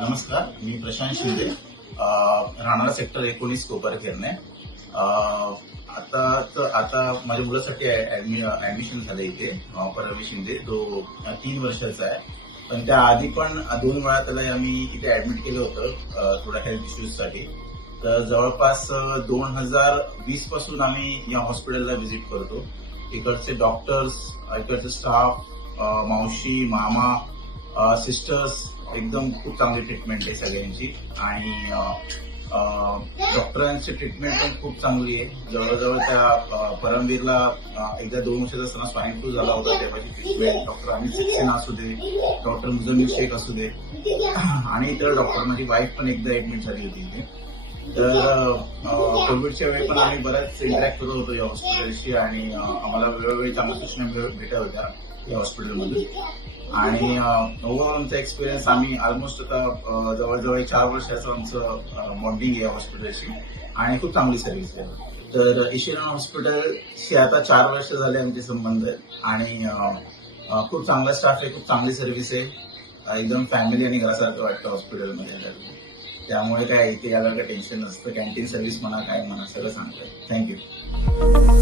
नमस्कार, मी प्रशांत शिंदे, राहणार सेक्टर 19 कोपरखेरणे. आता माझ्या मुलासाठी ऍडमिशन झालं इथे. परवी शिंदे, तो 3 वर्षाचा आहे. पण त्याआधी पण 2 वेळा त्याला आम्ही इथे ऍडमिट केलं होतं थोड्या हेल्थ इश्यूजसाठी. तर जवळपास 2020 पासून आम्ही या हॉस्पिटलला व्हिजिट करतो. इकडचे डॉक्टर्स, इकडचे स्टाफ, मावशी, मामा, सिस्टर्स, एकदम खूप चांगली ट्रीटमेंट आहे सगळ्यांची. आणि डॉक्टरांची ट्रीटमेंट पण खूप चांगली आहे. जवळजवळ त्या परमवीरला एकदा 2 वर्षाचा असताना स्वाईन फ्लू झाला होता, तेव्हाची ट्रीटमेंट डॉक्टर अमित सक्सेना असू दे, डॉक्टर मुझम्मिल शेख असू दे, आणि इतर डॉक्टर, माझी वाईफ पण एकदा ऍडमिट झाली होती इथे. तर कोविडच्या वेळी पण आम्ही बऱ्याच इंटरॅक्ट करत होतो या हॉस्पिटलशी, आणि आम्हाला वेळोवेळी चांगल्या सूचना भेटत होत्या या हॉस्पिटलमध्ये. आणि ओव्हरऑल आमचा एक्सपिरियन्स, आम्ही ऑलमोस्ट आता जवळजवळ 4 वर्षाचं आमचं बॉन्डिंग आहे या हॉस्पिटलशी, आणि खूप चांगली सर्व्हिस आहे. तर ईश्वरन हॉस्पिटलशी आता 4 वर्ष झाले आमचे संबंध आहेत, आणि खूप चांगला स्टाफ आहे, खूप चांगली सर्व्हिस आहे. एकदम फॅमिली आणि घरासारखं वाटतं हॉस्पिटलमध्ये. त्यामुळे काय इथे याला काही टेन्शन नसतं. कॅन्टीन सर्व्हिस म्हणा, काय म्हणा, सगळं सांगतात. थँक्यू.